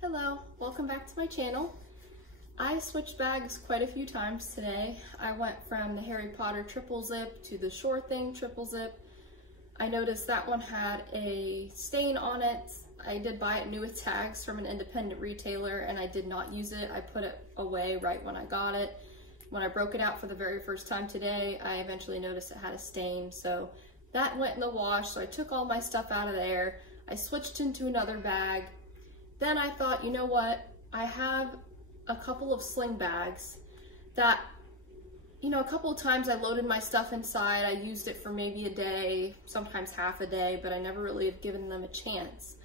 Hello, welcome back to my channel. I switched bags quite a few times today. I went from the Harry Potter triple zip to the Sure Thing triple zip. I noticed that one had a stain on it. I did buy it new with tags from an independent retailer and I did not use it. I put it away right when I got it. When I broke it out for the very first time today, I eventually noticed it had a stain, so that went in the wash. So I took all my stuff out of there. I switched into another bag. Then I thought, you know what? I have a couple of sling bags that, you know, a couple of times I loaded my stuff inside. I used it for maybe a day, sometimes half a day, but I never really have given them a chance.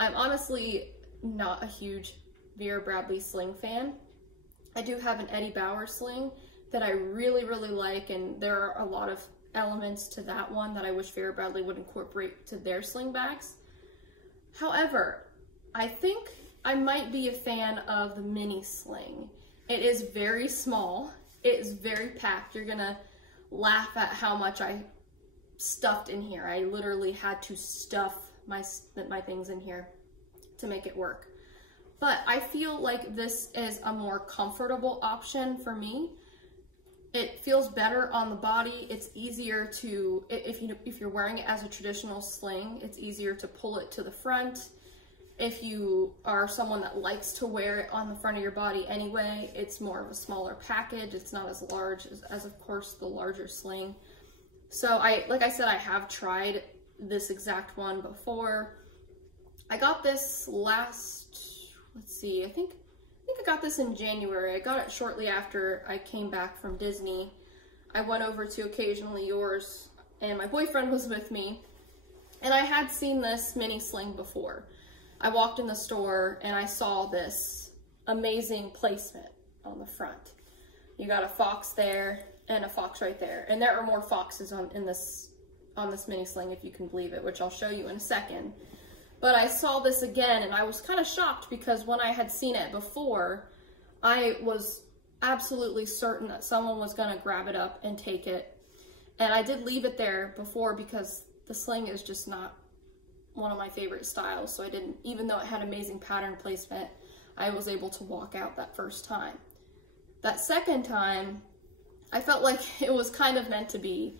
I'm honestly not a huge Vera Bradley sling fan. I do have an Eddie Bauer sling that I really like, and there are a lot of elements to that one that I wish Vera Bradley would incorporate to their sling bags. However, I think I might be a fan of the Mini Sling. It is very small. It is very packed. You're gonna laugh at how much I stuffed in here. I literally had to stuff my things in here to make it work. But I feel like this is a more comfortable option for me. It feels better on the body. It's easier to, if you're wearing it as a traditional sling, it's easier to pull it to the front. If you are someone that likes to wear it on the front of your body anyway, it's more of a smaller package. It's not as large as of course, the larger sling. So like I said, I have tried this exact one before. I got this last, let's see, I think I got this in January. I got it shortly after I came back from Disney. I went over to Occasionally Yours and my boyfriend was with me, and I had seen this mini sling before. I walked in the store and I saw this amazing placement on the front. You got a fox there and a fox right there. And there are more foxes on this mini sling, if you can believe it, which I'll show you in a second. But I saw this again and I was kind of shocked because when I had seen it before, I was absolutely certain that someone was gonna grab it up and take it. And I did leave it there before because the sling is just not one of my favorite styles, so I didn't, even though it had amazing pattern placement, I was able to walk out that first time. That second time, I felt like it was kind of meant to be.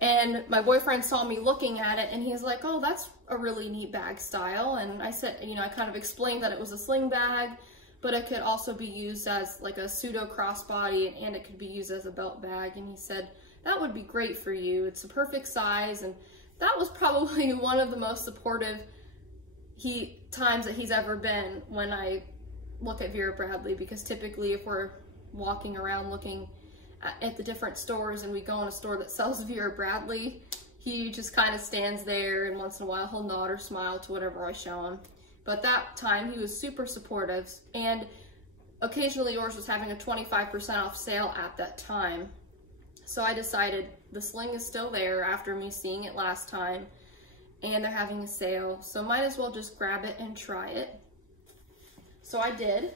And my boyfriend saw me looking at it and he's like, oh, that's a really neat bag style. And I said, you know, I kind of explained that it was a sling bag, but it could also be used as like a pseudo crossbody and it could be used as a belt bag. And he said, that would be great for you. It's a perfect size. And that was probably one of the most supportive times that he's ever been when I look at Vera Bradley, because typically if we're walking around looking at the different stores and we go in a store that sells Vera Bradley, he just kind of stands there and once in a while he'll nod or smile to whatever I show him. But that time he was super supportive, and Occasionally Yours was having a 25% off sale at that time. So I decided the sling is still there after me seeing it last time and they're having a sale, so might as well just grab it and try it. So I did.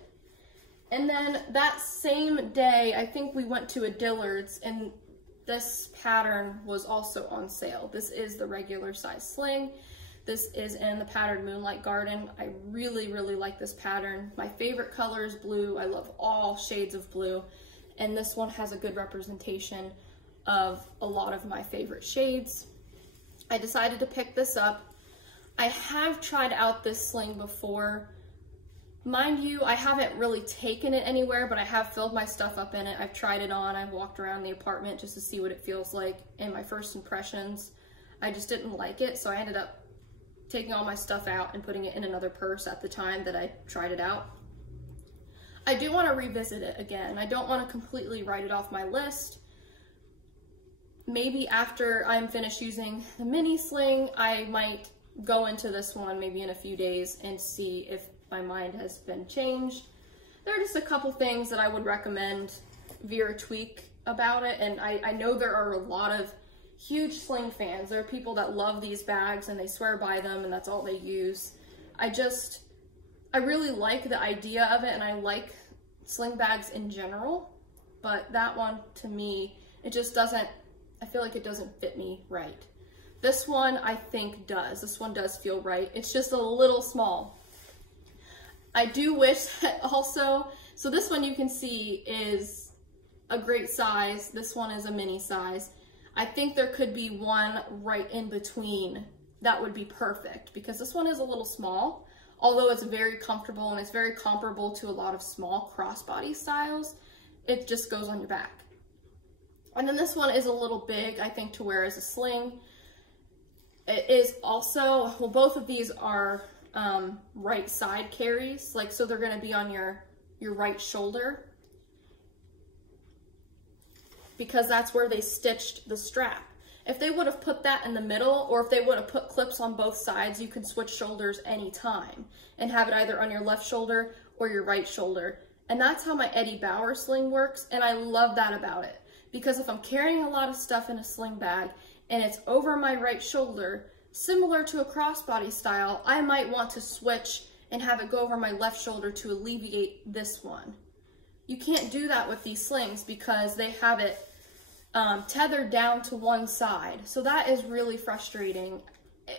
And then that same day, I think we went to a Dillard's and this pattern was also on sale. This is the regular size sling. This is in the pattern Moonlight Garden. I really like this pattern. My favorite color is blue. I love all shades of blue. And this one has a good representation of a lot of my favorite shades. I decided to pick this up. I have tried out this sling before. Mind you, I haven't really taken it anywhere, but I have filled my stuff up in it. I've tried it on. I've walked around the apartment just to see what it feels like. And my first impressions, I just didn't like it. So I ended up taking all my stuff out and putting it in another purse at the time that I tried it out. I do want to revisit it again. I don't want to completely write it off my list. Maybe after I'm finished using the mini sling, I might go into this one maybe in a few days and see if my mind has been changed. There are just a couple things that I would recommend Vera tweak about it, and I know there are a lot of huge sling fans. There are people that love these bags and they swear by them and that's all they use. I really like the idea of it and I like sling bags in general, but that one to me, it just doesn't, I feel like it doesn't fit me right. This one I think does. This one does feel right. It's just a little small. I do wish that also, so this one you can see is a great size. This one is a mini size. I think there could be one right in between that would be perfect, because this one is a little small, although it's very comfortable and it's very comparable to a lot of small crossbody styles. It just goes on your back. And then this one is a little big, I think, to wear as a sling. It is also, well, both of these are right side carries, like, so they're gonna be on your right shoulder, because that's where they stitched the strap. If they would have put that in the middle, or if they would have put clips on both sides, you can switch shoulders anytime and have it either on your left shoulder or your right shoulder. And that's how my Eddie Bauer sling works, and I love that about it. Because if I'm carrying a lot of stuff in a sling bag and it's over my right shoulder, similar to a crossbody style, I might want to switch and have it go over my left shoulder to alleviate this one. You can't do that with these slings because they have it tethered down to one side. So that is really frustrating.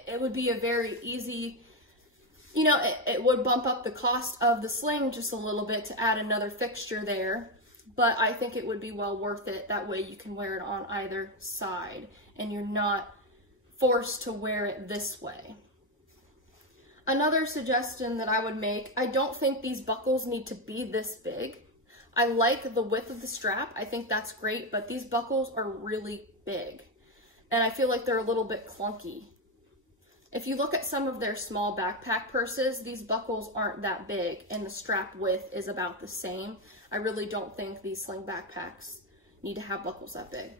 It would be a very easy, you know, it would bump up the cost of the sling just a little bit to add another fixture there, but I think it would be well worth it. That way you can wear it on either side and you're not forced to wear it this way. Another suggestion that I would make, I don't think these buckles need to be this big. I like the width of the strap. I think that's great, but these buckles are really big and I feel like they're a little bit clunky. If you look at some of their small backpack purses, these buckles aren't that big and the strap width is about the same. I really don't think these sling backpacks need to have buckles that big.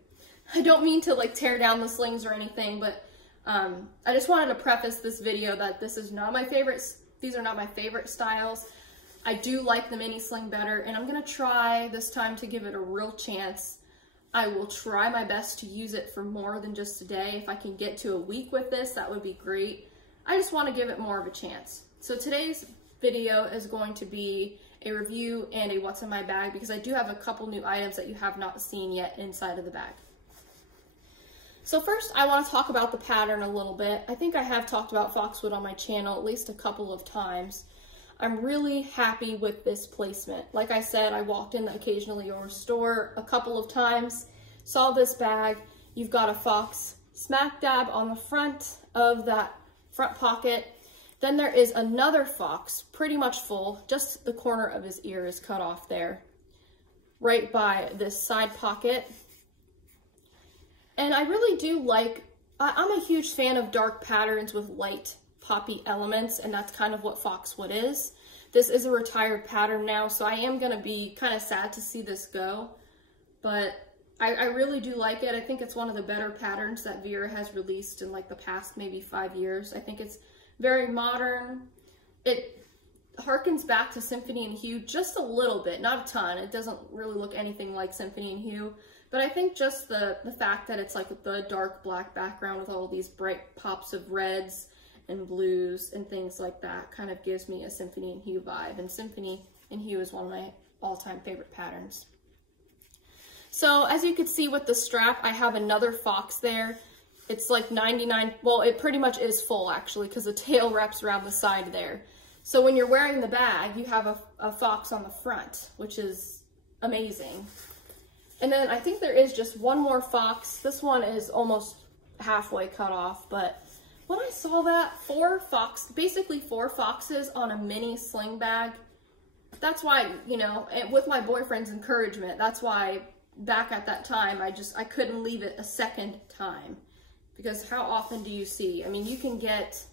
I don't mean to like tear down the slings or anything, but I just wanted to preface this video that this is not my favorites. These are not my favorite styles. I do like the mini sling better, and I'm gonna try this time to give it a real chance. I will try my best to use it for more than just a day. If I can get to a week with this, that would be great. I just want to give it more of a chance. So today's video is going to be a review and a what's in my bag, because I do have a couple new items that you have not seen yet inside of the bag. So first, I want to talk about the pattern a little bit. I think I have talked about Foxwood on my channel at least a couple of times. I'm really happy with this placement. Like I said, I walked in the Occasionally Yours store a couple of times, saw this bag. You've got a fox smack dab on the front of that front pocket. Then there is another fox, pretty much full, just the corner of his ear is cut off there, right by this side pocket. And I really do like, I'm a huge fan of dark patterns with light poppy elements, and that's kind of what Foxwood is. This is a retired pattern now, so I am going to be kind of sad to see this go, but I really do like it. I think it's one of the better patterns that Vera has released in like the past maybe 5 years. I think it's very modern. It harkens back to Symphony and Hue just a little bit, not a ton. It doesn't really look anything like Symphony and Hue, but I think just the fact that it's like the dark black background with all these bright pops of reds and blues and things like that kind of gives me a Symphony and Hue vibe, and Symphony and Hue is one of my all-time favorite patterns. So as you can see with the strap, I have another fox there. It's like 99, well, it pretty much is full actually, because the tail wraps around the side there. So when you're wearing the bag, you have a fox on the front, which is amazing. And then I think there is just one more fox. This one is almost halfway cut off, but when I saw that, basically four foxes on a mini sling bag, that's why, you know, with my boyfriend's encouragement, that's why back at that time, I couldn't leave it a second time. Because how often do you see, I mean, you can get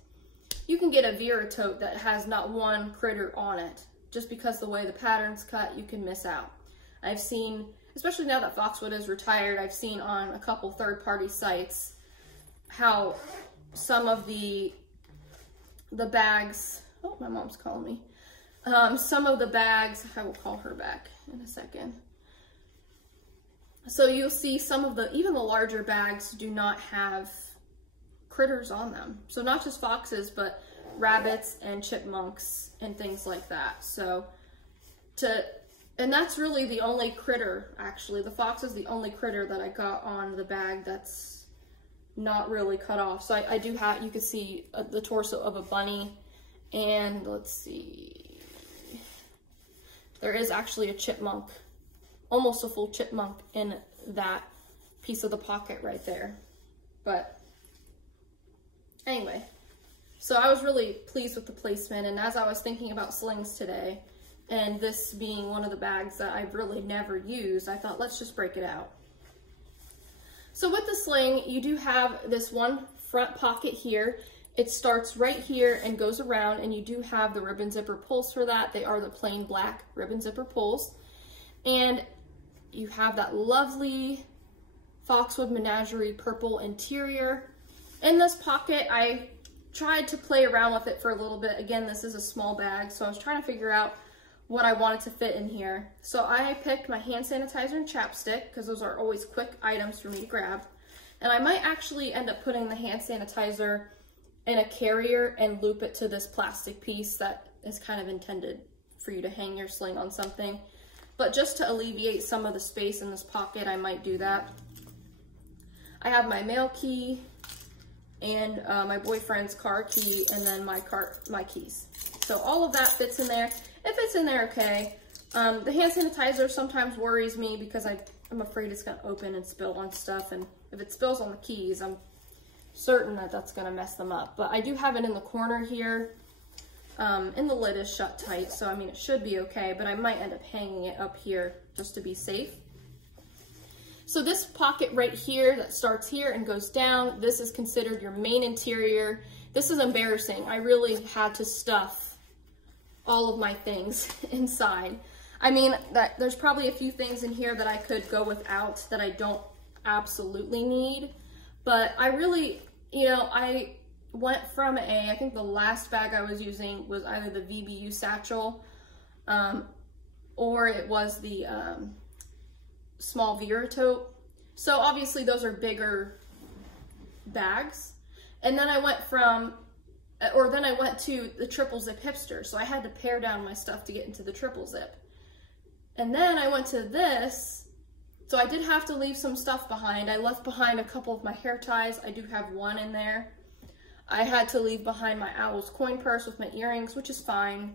a Vera tote that has not one critter on it. Just because the way the pattern's cut, you can miss out. I've seen, especially now that Foxwood is retired, I've seen on a couple third-party sites how some of the bags, oh, my mom's calling me. Some of the bags, I will call her back in a second. So you'll see some of even the larger bags do not have critters on them. So not just foxes, but rabbits and chipmunks and things like that. So and that's really the only critter, actually. The fox is the only critter that I got on the bag that's not really cut off. So I do have, you can see the torso of a bunny, and let's see, there is actually a chipmunk, almost a full chipmunk in that piece of the pocket right there. But anyway, so I was really pleased with the placement, and as I was thinking about slings today, and this being one of the bags that I've really never used, I thought, let's just break it out. So with the sling, you do have this one front pocket here. It starts right here and goes around, and you do have the ribbon zipper pulls for that. They are the plain black ribbon zipper pulls. And you have that lovely Foxwood Menagerie purple interior. In this pocket, I tried to play around with it for a little bit. Again, this is a small bag, so I was trying to figure out what I wanted to fit in here. So I picked my hand sanitizer and chapstick, because those are always quick items for me to grab. And I might actually end up putting the hand sanitizer in a carrier and loop it to this plastic piece that is kind of intended for you to hang your sling on something. But just to alleviate some of the space in this pocket, I might do that. I have my mail key and my boyfriend's car key, and then my keys. So all of that fits in there. It fits in there okay. The hand sanitizer sometimes worries me because I'm afraid it's gonna open and spill on stuff, and if it spills on the keys, I'm certain that that's gonna mess them up. But I do have it in the corner here, and the lid is shut tight, so I mean it should be okay, but I might end up hanging it up here just to be safe. So this pocket right here that starts here and goes down, this is considered your main interior. This is embarrassing. I really had to stuff all of my things inside. I mean, there's probably a few things in here that I could go without that I don't absolutely need, but I really, you know, I went from I think the last bag I was using was either the VBU satchel, or it was the small Vera tote. So obviously those are bigger bags. And then I went to the triple zip hipster. So I had to pare down my stuff to get into the triple zip. And then I went to this. So I did have to leave some stuff behind. I left behind a couple of my hair ties. I do have one in there. I had to leave behind my Owl's coin purse with my earrings, which is fine.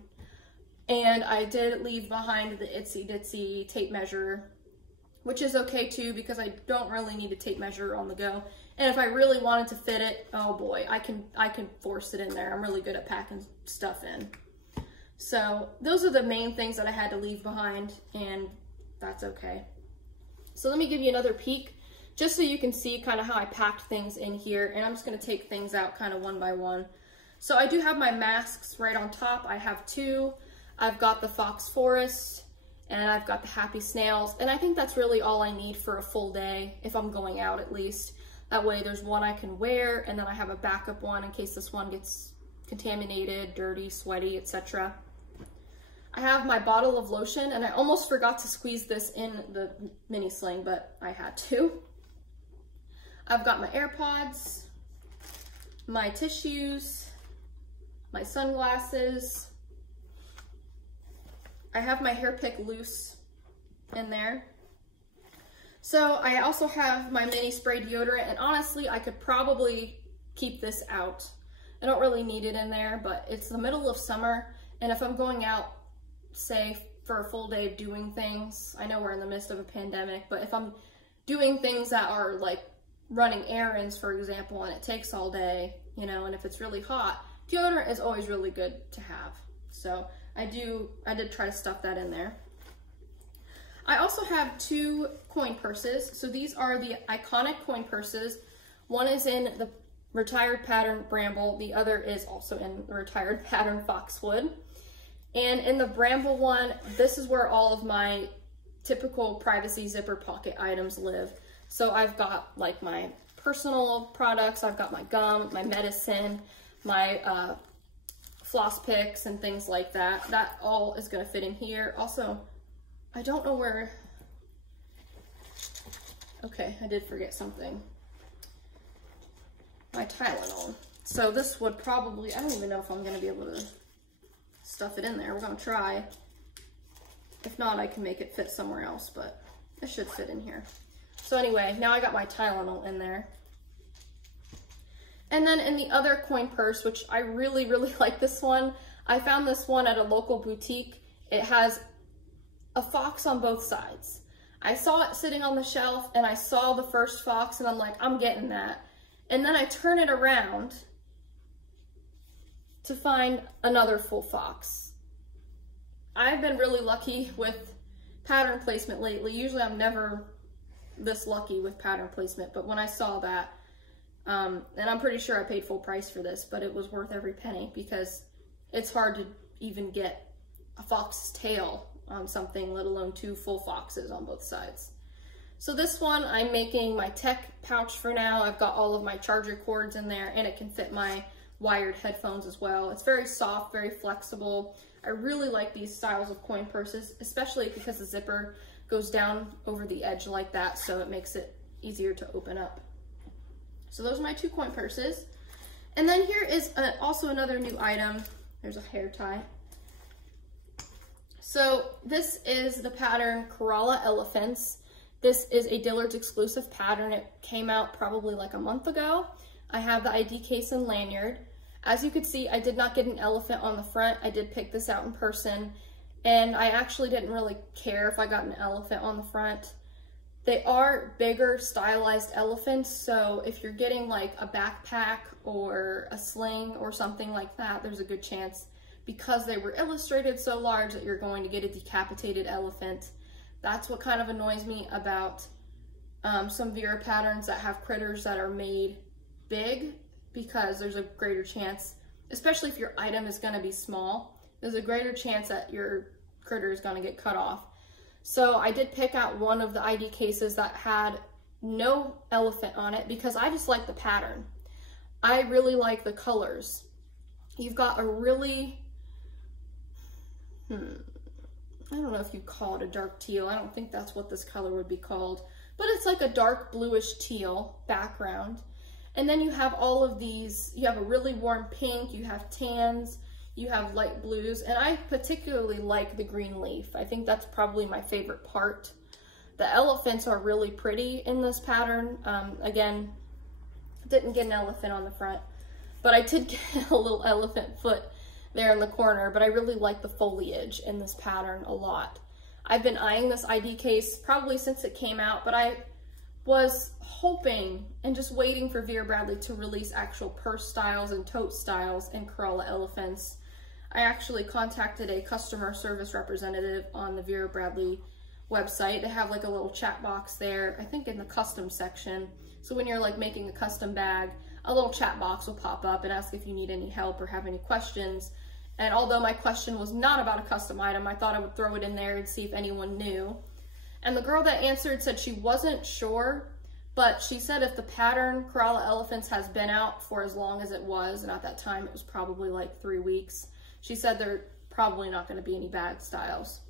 And I did leave behind the itsy bitsy tape measure, which is okay too, because I don't really need a tape measure on the go. And if I really wanted to fit it, oh boy, I can force it in there. I'm really good at packing stuff in. So those are the main things that I had to leave behind, and that's okay. So let me give you another peek, just so you can see kind of how I packed things in here, and I'm just gonna take things out kind of one by one. So I do have my masks right on top. I have two. I've got the Fox Forest, and I've got the Happy Snails, and I think that's really all I need for a full day, if I'm going out at least. That way there's one I can wear, and then I have a backup one in case this one gets contaminated, dirty, sweaty, etc. I have my bottle of lotion, and I almost forgot to squeeze this in the mini sling, but I had to. I've got my AirPods, my tissues, my sunglasses. I have my hair pick loose in there. So I also have my mini spray deodorant, and honestly, I could probably keep this out. I don't really need it in there, but it's the middle of summer, and if I'm going out, say, for a full day doing things, I know we're in the midst of a pandemic, but if I'm doing things that are like running errands, for example, and it takes all day, you know, and if it's really hot, deodorant is always really good to have. So I did try to stuff that in there. I also have two coin purses. So these are the iconic coin purses. One is in the retired pattern Bramble. The other is also in the retired pattern Foxwood. And in the Bramble one, this is where all of my typical privacy zipper pocket items live. So I've got like my personal products. I've got my gum, my medicine, my floss picks and things like that. That all is gonna fit in here. Also, I don't know where, okay, I did forget something. My Tylenol. So this would probably, I don't even know if I'm gonna be able to stuff it in there. We're gonna try. If not, I can make it fit somewhere else, but it should fit in here. So anyway, now I got my Tylenol in there. And then in the other coin purse, which I really, really like this one, I found this one at a local boutique. It has a fox on both sides. I saw it sitting on the shelf and I saw the first fox and I'm like, I'm getting that. And then I turn it around to find another full fox. I've been really lucky with pattern placement lately. Usually I'm never this lucky with pattern placement, but when I saw that, and I'm pretty sure I paid full price for this, but it was worth every penny because it's hard to even get a fox's tail on something, let alone 2 full foxes on both sides. So this one, I'm making my tech pouch for now. I've got all of my charger cords in there and it can fit my wired headphones as well. It's very soft, very flexible. I really like these styles of coin purses, especially because the zipper goes down over the edge like that, so it makes it easier to open up. So those are my 2 coin purses. And then here is also another new item. There's a hair tie. So this is the pattern Kerala Elephants. This is a Dillard's exclusive pattern. It came out probably like a month ago. I have the ID case and lanyard. As you could see, I did not get an elephant on the front. I did pick this out in person, and I actually didn't really care if I got an elephant on the front. They are bigger, stylized elephants, so if you're getting like a backpack or a sling or something like that, there's a good chance, because they were illustrated so large, that you're going to get a decapitated elephant. That's what kind of annoys me about some Vera patterns that have critters that are made big, because there's a greater chance, especially if your item is going to be small, there's a greater chance that your critter is going to get cut off. So I did pick out one of the ID cases that had no elephant on it because I just like the pattern. I really like the colors. You've got a really, I don't know if you call it a dark teal. I don't think that's what this color would be called, but it's like a dark bluish teal background. And then you have all of these, you have a really warm pink, you have tans, you have light blues, and I particularly like the green leaf. I think that's probably my favorite part. The elephants are really pretty in this pattern. Again, didn't get an elephant on the front, but I did get a little elephant foot there in the corner, but I really like the foliage in this pattern a lot. I've been eyeing this ID case probably since it came out, but I was hoping and just waiting for Vera Bradley to release actual purse styles and tote styles in Kerala Elephants. I actually contacted a customer service representative on the Vera Bradley website. They have like a little chat box there, I think in the custom section. So when you're like making a custom bag, a little chat box will pop up and ask if you need any help or have any questions. And although my question was not about a custom item, I thought I would throw it in there and see if anyone knew. And the girl that answered said she wasn't sure, but she said if the pattern Kerala Elephants has been out for as long as it was, and at that time it was probably like 3 weeks, she said there are probably not going to be any bag styles.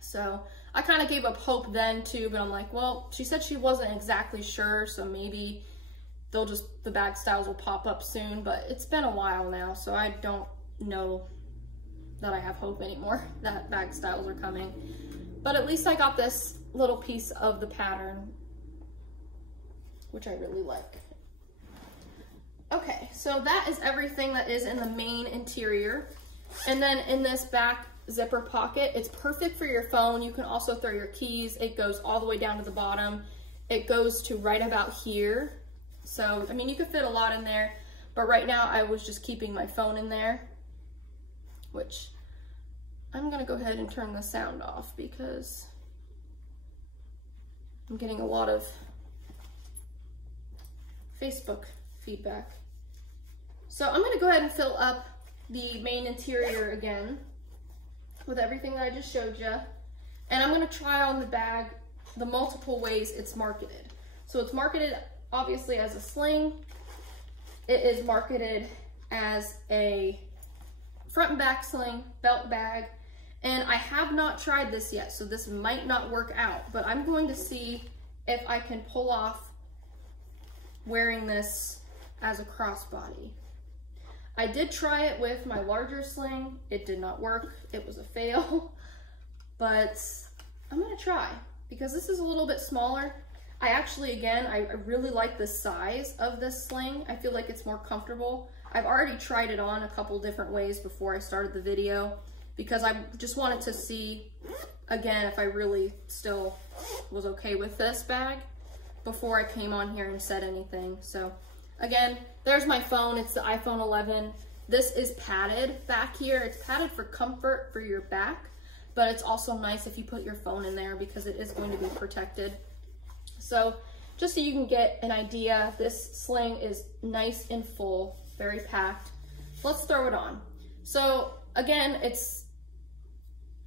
So I kind of gave up hope then too, but I'm like, well, she said she wasn't exactly sure, so maybe the bag styles will pop up soon, but it's been a while now, so I don't know that I have hope anymore that bag styles are coming. But at least I got this little piece of the pattern, which I really like. Okay, so that is everything that is in the main interior. And then in this back zipper pocket, it's perfect for your phone. You can also throw your keys. It goes all the way down to the bottom. It goes to right about here. So, I mean, you could fit a lot in there, but right now I was just keeping my phone in there, which I'm gonna go ahead and turn the sound off because I'm getting a lot of Facebook feedback. So I'm gonna go ahead and fill up the main interior again with everything that I just showed you. And I'm gonna try on the bag the multiple ways it's marketed. So it's marketed obviously as a sling. It is marketed as a front and back sling, belt bag, and I have not tried this yet, so this might not work out, but I'm going to see if I can pull off wearing this as a crossbody. I did try it with my larger sling. It did not work. It was a fail, but I'm gonna try because this is a little bit smaller. I actually, again, I really like the size of this sling. I feel like it's more comfortable. I've already tried it on a couple different ways before I started the video because I just wanted to see again, if I really still was okay with this bag before I came on here and said anything. So again, there's my phone. It's the iPhone 11. This is padded back here. It's padded for comfort for your back, but it's also nice if you put your phone in there because it is going to be protected. So just so you can get an idea, this sling is nice and full, very packed. Let's throw it on. So again,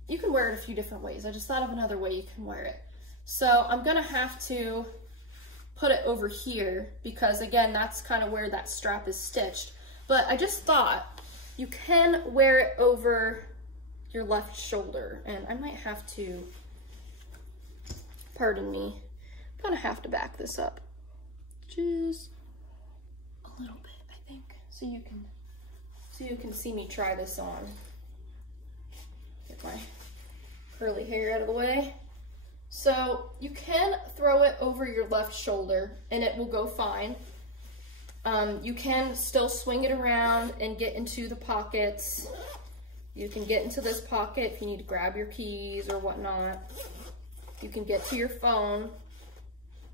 you can wear it a few different ways. I just thought of another way you can wear it. So I'm gonna have to put it over here because again, that's kind of where that strap is stitched. But I just thought you can wear it over your left shoulder, and I might have to, pardon me, I'm gonna have to back this up just a little bit, I think, so you can see me try this on. Get my curly hair out of the way. So you can throw it over your left shoulder and it will go fine. You can still swing it around and get into the pockets. You can get into this pocket if you need to grab your keys or whatnot. You can get to your phone.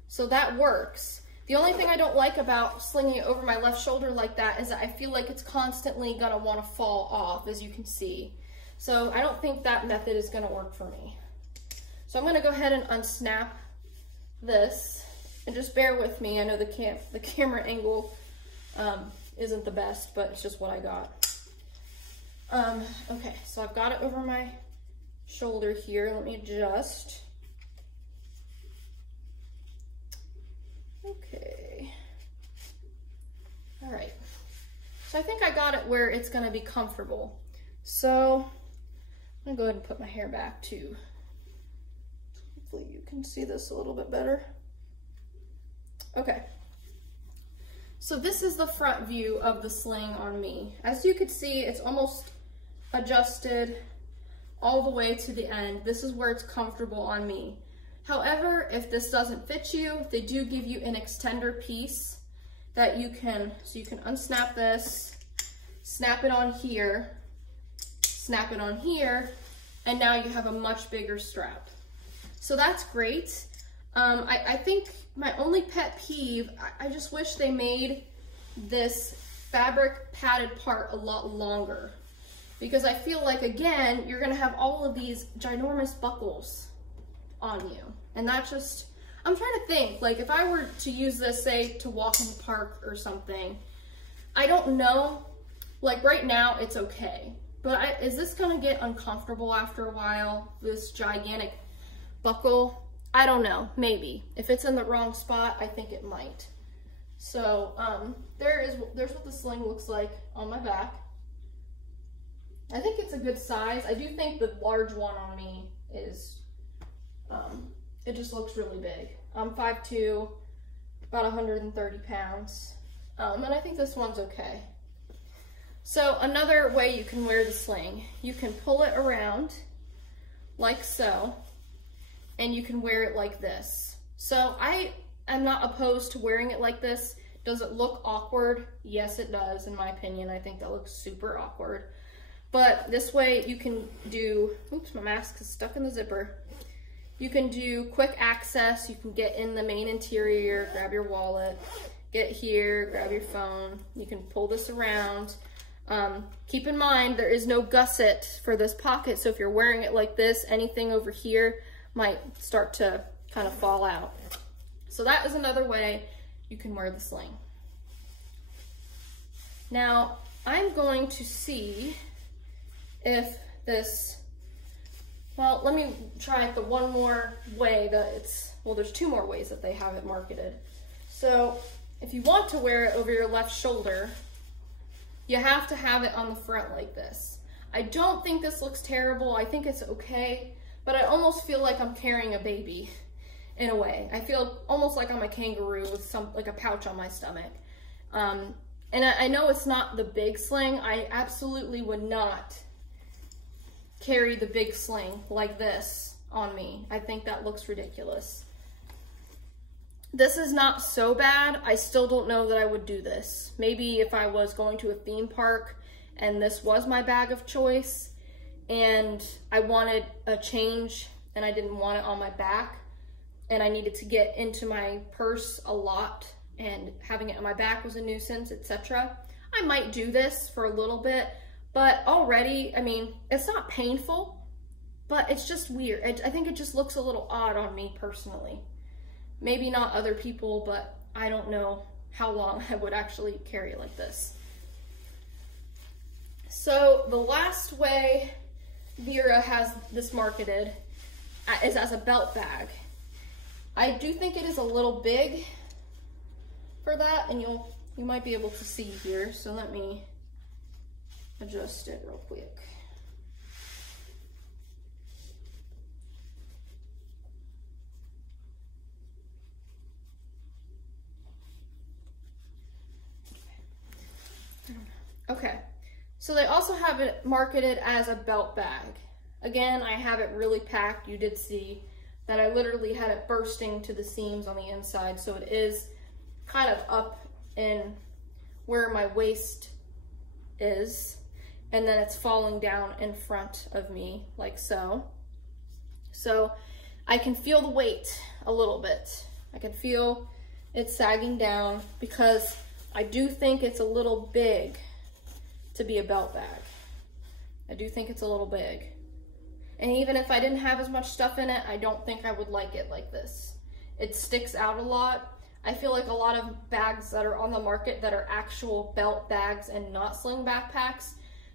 So that works. The only thing I don't like about slinging it over my left shoulder like that is that I feel like it's constantly gonna wanna fall off, as you can see. So I don't think that method is gonna work for me. So I'm gonna go ahead and unsnap this, and just bear with me. I know the camera angle isn't the best, but it's just what I got. Okay, so I've got it over my shoulder here. Let me adjust. Okay. All right. So I think I got it where it's gonna be comfortable. So I'm gonna go ahead and put my hair back too. Hopefully you can see this a little bit better. Okay. So this is the front view of the sling on me. As you can see, it's almost adjusted all the way to the end. This is where it's comfortable on me. However, if this doesn't fit you, they do give you an extender piece that you can, so you can unsnap this, snap it on here, snap it on here, and now you have a much bigger strap. So that's great. I think my only pet peeve, I just wish they made this fabric padded part a lot longer, because I feel like, again, you're gonna have all of these ginormous buckles on you. And that just, I'm trying to think, like if I were to use this, say, to walk in the park or something, I don't know, like right now it's okay, but is this gonna get uncomfortable after a while, this gigantic buckle? I don't know, maybe. If it's in the wrong spot, I think it might. So there's what the sling looks like on my back. I think it's a good size. I do think the large one on me is, it just looks really big. I'm 5'2", about 130 pounds, and I think this one's okay. So another way you can wear the sling, you can pull it around like so, and you can wear it like this. So I am not opposed to wearing it like this. Does it look awkward? Yes, it does, in my opinion. I think that looks super awkward. But this way you can do, oops, my mask is stuck in the zipper. You can do quick access. You can get in the main interior, grab your wallet, get here, grab your phone. You can pull this around. Keep in mind, there is no gusset for this pocket. So if you're wearing it like this, anything over here might start to kind of fall out. So that is another way you can wear the sling. Now, I'm going to see if this, well, let me try it the one more way that it's, well, there's two more ways that they have it marketed. So if you want to wear it over your left shoulder, you have to have it on the front like this. I don't think this looks terrible. I think it's okay, but I almost feel like I'm carrying a baby in a way. I feel almost like I'm a kangaroo with like a pouch on my stomach. And I know it's not the big sling. I absolutely would not carry the big sling like this on me. I think that looks ridiculous. This is not so bad. I still don't know that I would do this. Maybe if I was going to a theme park and this was my bag of choice and I wanted a change and I didn't want it on my back, and I needed to get into my purse a lot, and having it on my back was a nuisance, etc. I might do this for a little bit, but already, I mean, it's not painful, but it's just weird. I think it just looks a little odd on me personally. Maybe not other people, but I don't know how long I would actually carry it like this. So the last way Vera has this marketed is as a belt bag. I do think it is a little big for that, and you might be able to see here. So let me adjust it real quick. Okay, so they also have it marketed as a belt bag. Again, I have it really packed. You did see that I literally had it bursting to the seams on the inside, so it is kind of up in where my waist is, and then it's falling down in front of me like so. So I can feel the weight a little bit. I can feel it sagging down because I do think it's a little big to be a belt bag. I do think it's a little big. And even if I didn't have as much stuff in it, I don't think I would like it like this. It sticks out a lot. I feel like a lot of bags that are on the market that are actual belt bags and not sling backpacks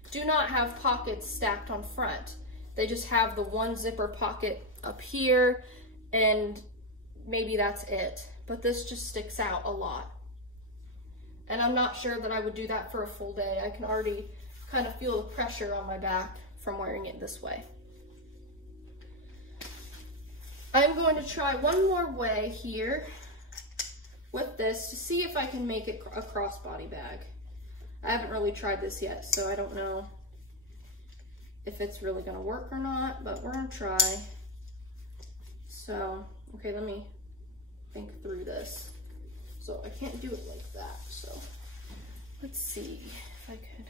do not have pockets stacked on front. They just have the one zipper pocket up here, and maybe that's it. But this just sticks out a lot. And I'm not sure that I would do that for a full day. I can already kind of feel the pressure on my back from wearing it this way. I'm going to try one more way here with this to see if I can make it a crossbody bag. I haven't really tried this yet, so I don't know if it's really gonna work or not, but we're gonna try. So, okay, let me think through this. So I can't do it like that, so let's see if I could.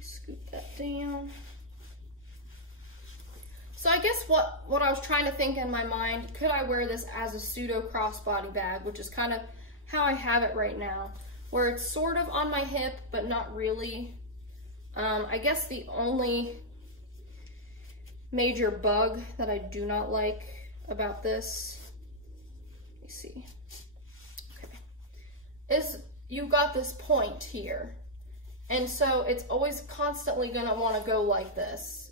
Scoop that down. So I guess what I was trying to think in my mind, could I wear this as a pseudo crossbody bag, which is kind of how I have it right now, where it's sort of on my hip, but not really. I guess the only major bug that I do not like about this, let me see, okay, is you've got this point here. And so it's always constantly gonna wanna go like this.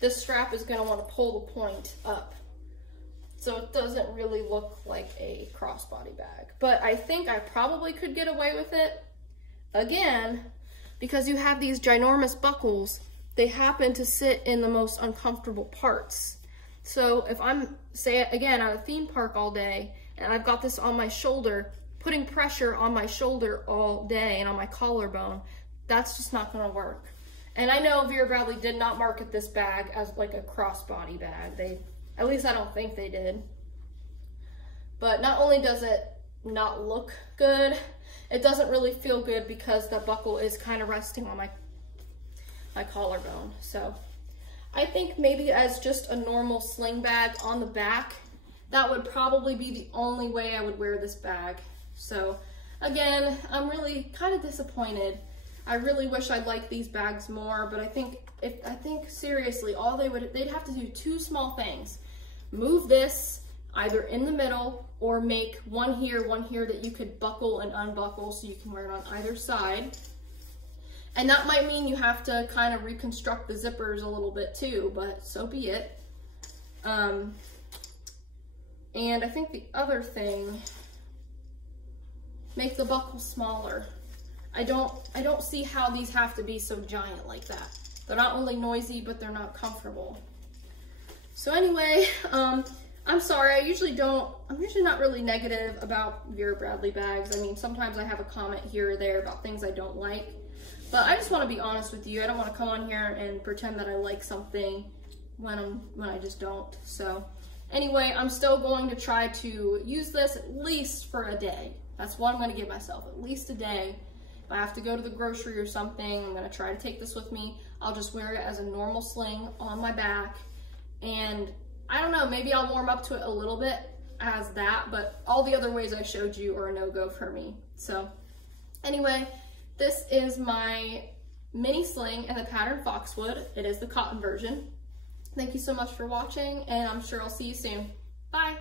This strap is gonna wanna pull the point up. So it doesn't really look like a crossbody bag. But I think I probably could get away with it. Again, because you have these ginormous buckles, they happen to sit in the most uncomfortable parts. So if I'm, say again, at a theme park all day, and I've got this on my shoulder, putting pressure on my shoulder all day and on my collarbone, that's just not gonna work. And I know Vera Bradley did not market this bag as like a crossbody bag. At least I don't think they did. But not only does it not look good, it doesn't really feel good because the buckle is kind of resting on my collarbone. So I think maybe as just a normal sling bag on the back, that would probably be the only way I would wear this bag. So again, I'm really kind of disappointed. I really wish I'd liked these bags more, but I think seriously, they'd have to do two small things. Move this either in the middle or make one here that you could buckle and unbuckle so you can wear it on either side. And that might mean you have to kind of reconstruct the zippers a little bit too, but so be it. And I think the other thing, make the buckle smaller. I don't see how these have to be so giant like that. They're not only noisy, but they're not comfortable. So anyway, I'm sorry, I'm usually not really negative about Vera Bradley bags. I mean, sometimes I have a comment here or there about things I don't like, but I just want to be honest with you. I don't want to come on here and pretend that I like something when I just don't. So Anyway, I'm still going to try to use this at least for a day. That's what I'm gonna give myself, at least a day. If I have to go to the grocery or something, I'm gonna try to take this with me. I'll just wear it as a normal sling on my back. And I don't know, maybe I'll warm up to it a little bit as that, but all the other ways I showed you are a no-go for me. So anyway, this is my mini sling in the pattern Foxwood. It is the cotton version. Thank you so much for watching, and I'm sure I'll see you soon. Bye.